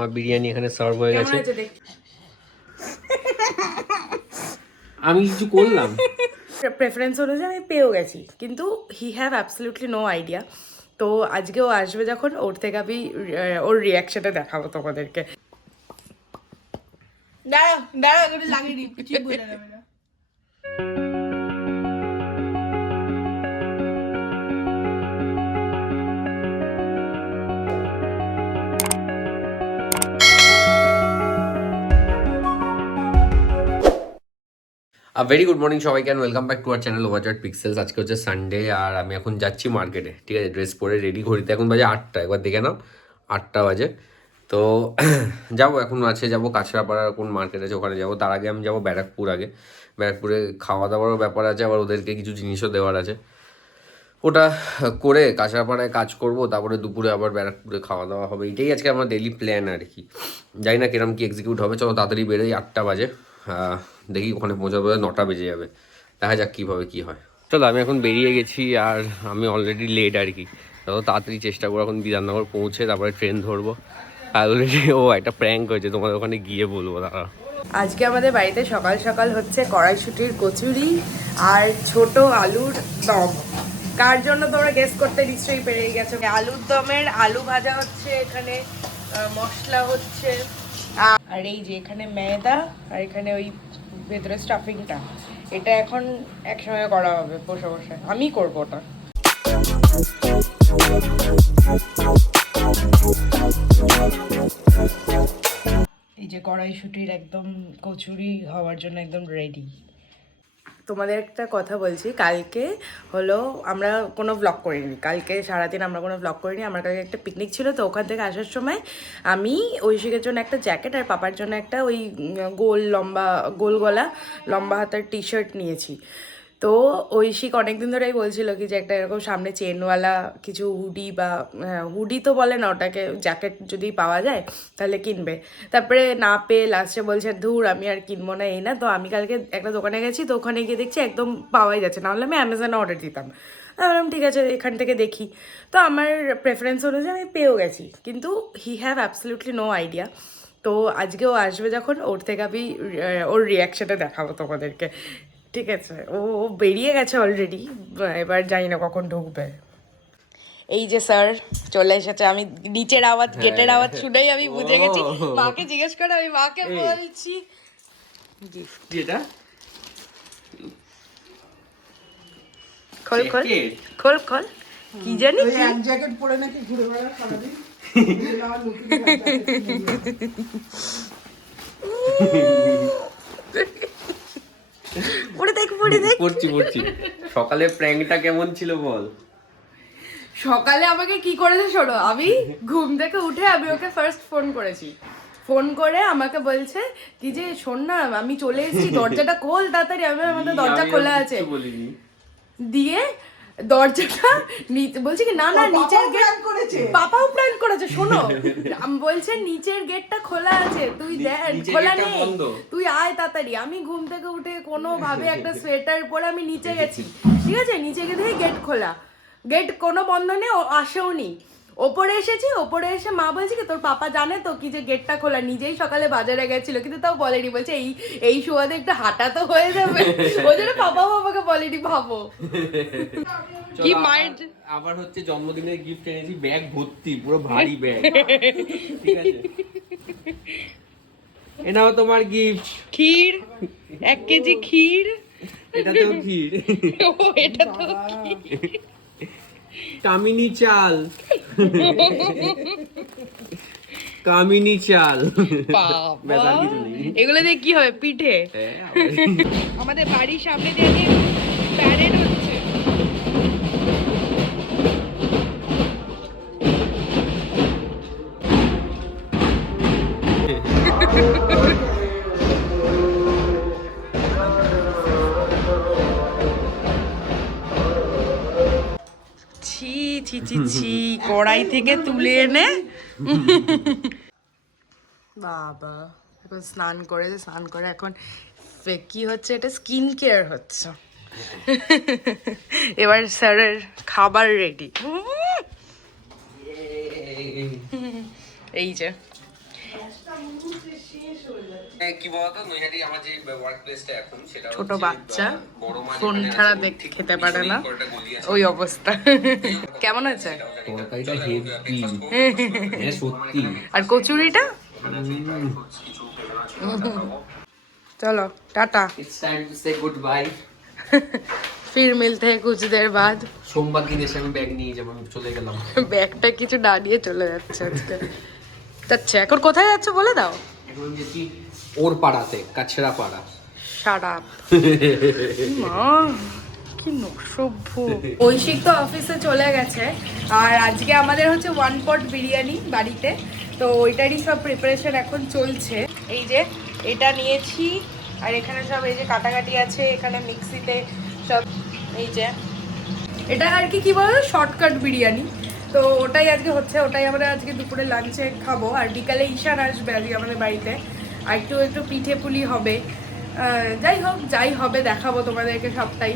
আমার বিরিয়ানি এখানে সার্ভ হয়ে গেছে। আমি কিছু করলাম প্রেফারেন্স অনুযায়ী আমি পেয়েও গেছি, কিন্তু he have absolutely no idea. তো আজকে ও আসবে যখন, ওর থেকে আমি ওর রিয়াকশনটা দেখাবো তোমাদেরকে। দাঁড়া দাঁড়া করে লাগিয়ে দিই, কিছু বলে নেবে না। ভেরি গুড মর্নিং সবাইকে, and welcome back to our channel Overchart Pixels. আজকে হচ্ছে সানডে আর আমি এখন যাচ্ছি মার্কেটে। ঠিক আছে, ড্রেস পরে রেডি, ঘড়িতে এখন বাজে 8টা। একবার দেখে নাও, 8টা বাজে। তো যাবো, এখন আছে যাবো কাছড়াপাড়ার কোন মার্কেট আছে ওখানে যাবো। তার আগে আমি যাবো ব্যারাকপুর। আগে ব্যারাকপুরে খাওয়া দাওয়ারও ব্যাপার আছে, আবার ওদেরকে কিছু জিনিসও দেওয়ার আছে। ওটা করে কাছড়াপাড়ায় কাজ করব, তারপরে দুপুরে আবার ব্যারাকপুরে খাওয়া দাওয়া হবে। এটাই আজকে আমার ডেইলি প্ল্যান আর কি। জানি না কিরম কি এক্সিকিউট হবে। চলো তাড়াতাড়ি বেরোই, 8টা বাজে। দেখি ওখানে পৌঁছাতে 9টা বেজে যাবে। দেখা যাক কীভাবে কী হয়। চলো, আমি এখন বেরিয়ে গেছি আর আমি অলরেডি লেট আর কি। যত তাড়াতাড়ি চেষ্টা করবো এখন বিধাননগর পৌঁছে তারপরে ট্রেন ধরবো। আর অলরেডি একটা প্র্যাঙ্ক হয়েছে, তোমাদের ওখানে গিয়ে বলবো দাঁড়া। আজকে আমাদের বাড়িতে সকাল সকাল হচ্ছে কড়াইশুটির কচুরি আর ছোট আলুর দম। কার জন্য তোমরা গেস করতে নিশ্চয়ই পেরেই গেছো। আলুর দমের আলু ভাজা হচ্ছে, এখানে মশলা হচ্ছে, আর এই যে এখানে ময়দা, আর এখানে ওই ভেতরে স্টাফিংটা। এটা এখন একসঙ্গে করা হবে বসে বসে, আমি করবো ওটা। এই যে কড়াইশুটির একদম কচুরি হওয়ার জন্য একদম রেডি। তোমাদের একটা কথা বলছি, কালকে হলো আমরা কোনো ব্লগ করিনি। কালকে সারাদিন আমরা কোনো ব্লগ করিনি। আমার কালকে একটা পিকনিক ছিল, তো ওখান থেকে আসার সময় আমি ঐশিকের জন্য একটা জ্যাকেট আর পাপার জন্য একটা ওই গোল গলা লম্বা হাতার টি শার্ট নিয়েছি। তো ঐশিক অনেকদিন ধরেই বলছিল কি যে একটা এরকম সামনে চেনওয়ালা কিছু হুডি বা হুডি তো বলে না ওটাকে, জ্যাকেট যদি পাওয়া যায় তাহলে কিনবে। তারপরে না পেয়ে লাস্টে বলছে ধুর আমি আর কিনবো না, এই না। তো আমি কালকে একটা দোকানে গেছি, তো ওখানে গিয়ে দেখছি একদম পাওয়াই যাচ্ছে, নাহলে আমি অ্যামাজনে অর্ডার দিতাম। বললাম ঠিক আছে এখান থেকে দেখি। তো আমার প্রেফারেন্স অনুযায়ী আমি পেয়েও গেছি, কিন্তু he have absolutely no idea. তো আজকে ও আসবে যখন, ওর থেকে আমি ওর রিয়াকশনটা দেখাবো তোমাদেরকে। ঠিক আছে, ও বেরিয়ে গেছে অলরেডি, এবার জানি না কখন ঢুকবে। এই যে স্যার চলে এসেছে। আমি নিচের আওয়াজ, গেটের আওয়াজ শুনেই আমি বুঝে গেছি। মাকে জিজ্ঞেস করে আমি মাকে বলছি যেটা খোল খোল খোল খোল, কি জানি কি এক জ্যাকেট পরে নাকি ঘুরে বেড়া সারাদিন। পড়ে দেখ পড়ে দেখ। পড়ছি। সকালে প্র্যাঙ্কটা কেমন ছিল বল। সকালে আমাকে কি করেছে শোনো, আমি ঘুম থেকে উঠে আমি ওকে ফার্স্ট ফোন করেছি। ফোন করে আমাকে বলছে কি যে শোন না আমি চলে এসেছি, দরজাটা খোল তাড়াতাড়ি। আমাদের দরজা খোলা আছে। দিয়ে দরজাটা বলছে কি না না নিচের গেট করেছে, পাপাও প্ল্যান করেছে। শোনো, বলছে নিচের গেটটা খোলা আছে, তুই দেখ খোলা নেই, তুই আয় তাড়াতাড়ি। আমি ঘুম থেকে উঠে কোনো ভাবে একটা সোয়েটার পরে আমি নিচে গেছি। ঠিক আছে, নিচে গিয়ে দেখি গেট খোলা, গেট কোনো বন্ধ নেই, আসেও নি। ওপরে এসেছি, ওপরে এসে মা বলছে কি তোর পাপা জানে তো কি যে গেটটা খোলা, নিজেই সকালে বাজারে গেছিল কিন্তু তাও বলেনি। বলছে এই সুবাদে একটা হাঁটা তো হয়ে যাবে, ওই জন্য পাপাও আমাকে বলেনি। ভাবো কি মাইন্ড। আবার হচ্ছে জন্মদিনের গিফট এনেছি, ব্যাগ ভর্তি, পুরো ভারী ব্যাগ। ঠিক আছে, এ নাও তোমার গিফট, ক্ষীর, 1 কেজি ক্ষীর। এটা তো ক্ষীর, ও এটা তো ক্ষীর, কামিনী চাল, কামিনী চাল। বাবা এগুলো দিয়ে কি হবে, পিঠে? আমাদের বাড়ির সামনে দিয়ে প্যারেড হচ্ছে। ছি ছি ছি ছি, কড়াই থেকে তুলে এনে বাবা এখন স্নান করে এখন কি হচ্ছে, এটা স্কিন কেয়ার হচ্ছে। এবার স্যারের খাবার রেডি। এই যে কি বলতো নৈহাটি আমার যে ওয়ার্ক প্লেসটা এখন সেটা ছোট বাচ্চা ফোন ছাড়া খেতে পারে না, ওই অবস্থা। কেমন আছে তরকারিটা হেভি হ্যাঁ সত্যি। আর কচুরিটা? চলো tata, it's time to say good bye. ফির মিলতে हैं कुछ देर बाद। সোমবার দিন এসে আমি ব্যাগ নিয়ে যাবো, আমি চলে গেলাম। ব্যাগটা কিছু না নিয়ে চলে যাচ্ছে আজকে। যাচ্ছে এখন কোথায় যাচ্ছে বলে দাও। এখন গেছি ওর পাড়াতে, কাছড়া পাড়া। শাট আপ মা, কি নসভ্য। ঐশিক তো অফিসে চলে গেছে, আর আজকে আমাদের হচ্ছে 1 পট বিরিয়ানি বাড়িতে, তো ওইটারই সব প্রিপারেশন এখন চলছে। এই যে এটা নিয়েছি, আর এখানে সব এই যে কাটাকাটি আছে, এখানে মিক্সিতে সব। এই যে এটা আর কি বলো, শর্টকাট বিরিয়ানি, তো ওটাই আজকে হচ্ছে, ওটাই আমরা আজকে দুপুরে লাঞ্চে খাবো। আর বিকালে ঈশান আসবে আজকে আমাদের বাড়িতে, আর একটু পিঠে পুলি হবে। যাই হোক, যাই হবে দেখাবো তোমাদেরকে সবটাই।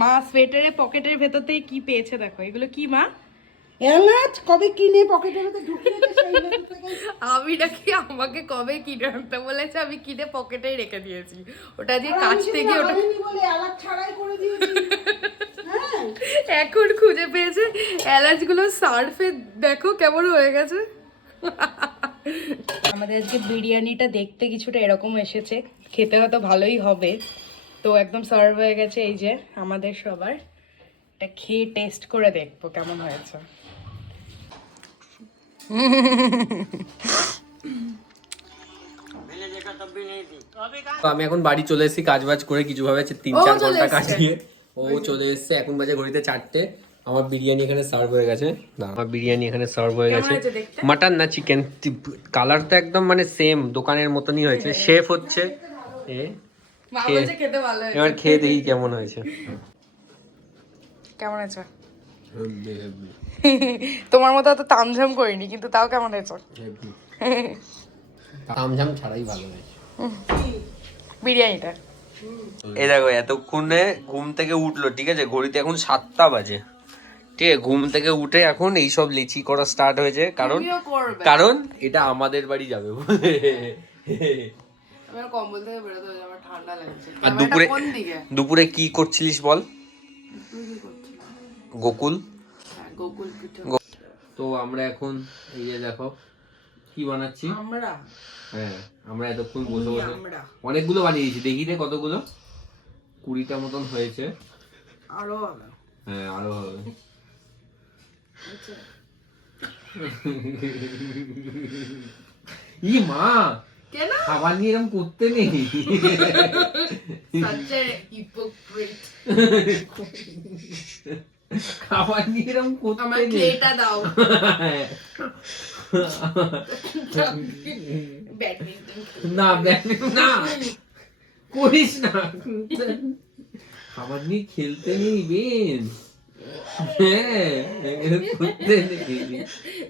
মা সোয়েটারের পকেটের ভেতরতেই কি পেয়েছে দেখো, এগুলো কি মা? এলাচ কবে কিনে পকেটের মধ্যে ঢুকিয়েছে সেই ভেতর থেকে। আমি নাকি আমাকে কবে কিনে আনতে বলেছে, আমি কিনে পকেটেই রেখে দিয়েছি। ওটা যে কাছ থেকে ওটা বলে এলাচ ছাড়াই করে দিয়েছি। হ্যাঁ এখন খুঁজে পেয়েছে। এলাচগুলো সার্ফে দেখো কেমন হয়ে গেছে। আমাদের আজকে বিরিয়ানিটা দেখতে কিছুটা এরকম এসেছে, খেতে হয়তো ভালোই হবে। তো একদম সার্ভ হয়ে গেছে, এই যে আমাদের সবার। এটা খেয়ে টেস্ট করে দেখবো কেমন হয়েছে। তো আমি এখন বাড়ি চলে এসেছি কাজ বাজ করে, কিছু ভাবে 3-4 ঘন্টা কাটিয়ে ও চলে এসেছে। এখন বাজে ঘড়িতে 4টে। আমার বিরিয়ানি এখানে সার্ভ হয়ে গেছে। আমার বিরিয়ানি এখানে সার্ভ হয়ে গেছে। মাটন না চিকেন, কালার তো একদম মানে সেম দোকানের মতনই হয়েছে। শেফ হচ্ছে এ, মা বলছে খেতে ভালো হয়েছে। এবার খেয়ে দেখি কেমন হয়েছে। কেমন হয়েছে? তোমার মতো অত তামঝাম করিনি, কিন্তু তাও কেমন হয়েছে? তামঝাম ছাড়াই ভালো হয়েছে বিরিয়ানিটা। এই দেখো এতক্ষণে ঘুম থেকে উঠলো, ঠিক আছে, ঘড়িতে এখন 7টা বাজে। ঠিক আছে, ঘুম থেকে উঠে এখন এইসব লিচি করা স্টার্ট হয়েছে, কারণ কারণ এটা আমাদের বাড়ি যাবে বলে। আমার কম্বল থেকে বেরোতে হয়েছে, আমার ঠান্ডা লাগছে। আর দুপুরে দুপুরে কি করছিলিস বল? গোকুল গোকুল পিঠে। তো আমরা এখন এই যে দেখো কি বানাচ্ছি আমরা। হ্যাঁ আমরা এতক্ষণ বসে বসে অনেকগুলো বানিয়েছি, দেখি রে কতগুলো, 20টা মতন হয়েছে। আরো হবে। হ্যাঁ আরো হবে। ই মা কেন খাবার নিয়ে এরকম করতে নেই। খাবার নিয়ে এরকম করতে আমার নেই। প্লেটটা দাও। না ব্যাডমিন্টন না করিস না, খাবার নিয়ে খেলতে নেই বেন। হ্যাঁ করতে নেই।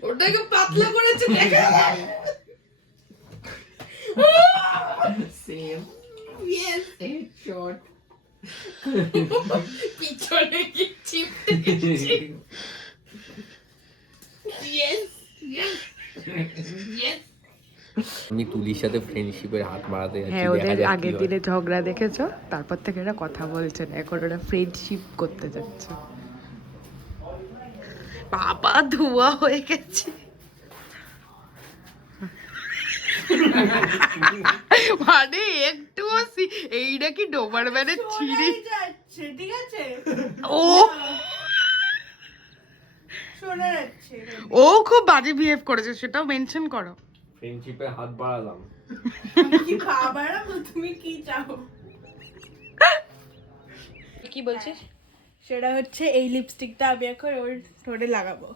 ওটাকে পাতলা করেছে দেখা। সেম ইয়েস শট পিছনে কি চিপতে। Yes yes. আমি তুলির সাথে ফ্রেন্ডশিপের হাত বাড়াতে যাচ্ছি। হ্যাঁ, দেখা ওদের যাক কি আগের হয়। দিনে ঝগড়া দেখেছো, তারপর থেকে ওরা কথা বলছে না, এখন ওরা ফ্রেন্ডশিপ করতে যাচ্ছে। বাবা ধোয়া হয়ে গেছে। মানে একটু এই নাকি ডোবার ম্যানে ছিঁড়ি যাচ্ছে ঠিক আছে, ও শোনা যাচ্ছে। ও খুব বাজে বিহেভ করেছে, সেটাও মেনশন করো। ফ্রেন্ডশিপে হাত বাড়ালাম। কি খাবার তুমি কি চাও? কি বলছিস? সেটা হচ্ছে এই লিপস্টিকটা আমি এখন ওর ঠোঁটে লাগাবো,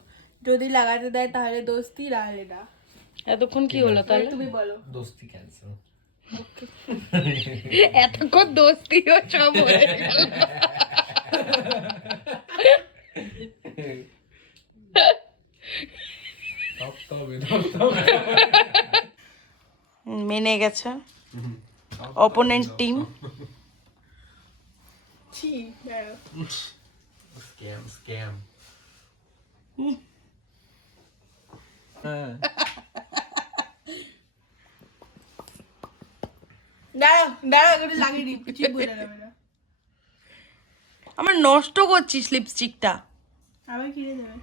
যদি লাগাতে দেয় তাহলে দোস্তি, নাহলে না। এতক্ষণ কি হলো তাহলে? তুমি বলো। দোস্তি ক্যান্সেল। এতক্ষণ দোস্তিও সব হয়ে গেল। মেনে গেছে অপোনেন্ট টিম। ছি দাঁড়াও। Scam scam. দাঁড়া দাঁড়া একটু লাগিয়ে দিই, কিছুই বোঝা যাবে না। আমার নষ্ট করছিস লিপস্টিকটা। আবার কিনে দেবে।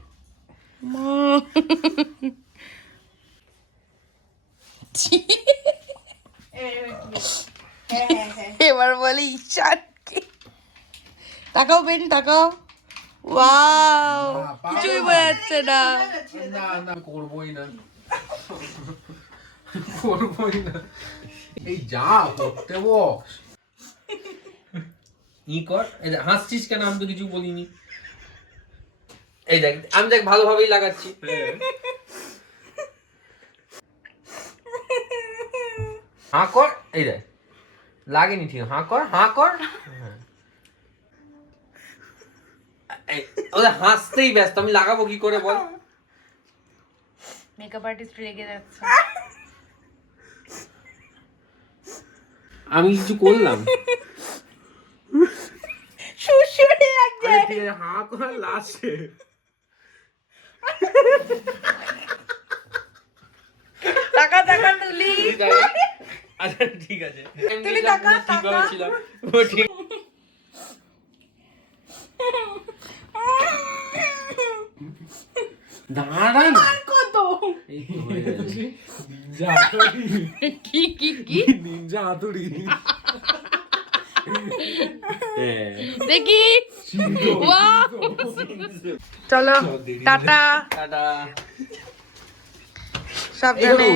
এবার বলে ইচ্ছা তাকাও বেন তাকাও। ওয়াও, কিছুই বোঝা যাচ্ছে না। না করবোই না, করবোই না। এই যা করতে বস, ই কর। এই দেখ, হাসছিস কেন? আমি তো কিছু বলিনি। এই দেখ, আমি দেখ ভালোভাবেই লাগাচ্ছি। হাঁ কর, এই দেখ লাগেনি ঠিক। হাঁ কর, হাঁ কর। এই, ওদের হাসতেই ব্যস্ত, আমি লাগাবো কি করে বল? মেকআপ আর্টিস্ট রেগে যাচ্ছে। আমি কিছু করলাম? সুসুরি লাগছে। আরে ঠিক আছে, হাঁ কর লাস্টে। টাকা টাকা তুলি। আচ্ছা ঠিক আছে, তুলি টাকা ঠিক টাকা। ছিলাম ও ঠিক। দাঁড়া না, কত এই তো হয়ে গেছে। কি কি কি নিনজা হাতুড়ি। দেখি। ওয়াও, চলো টাটা টাটা। সাবধানে।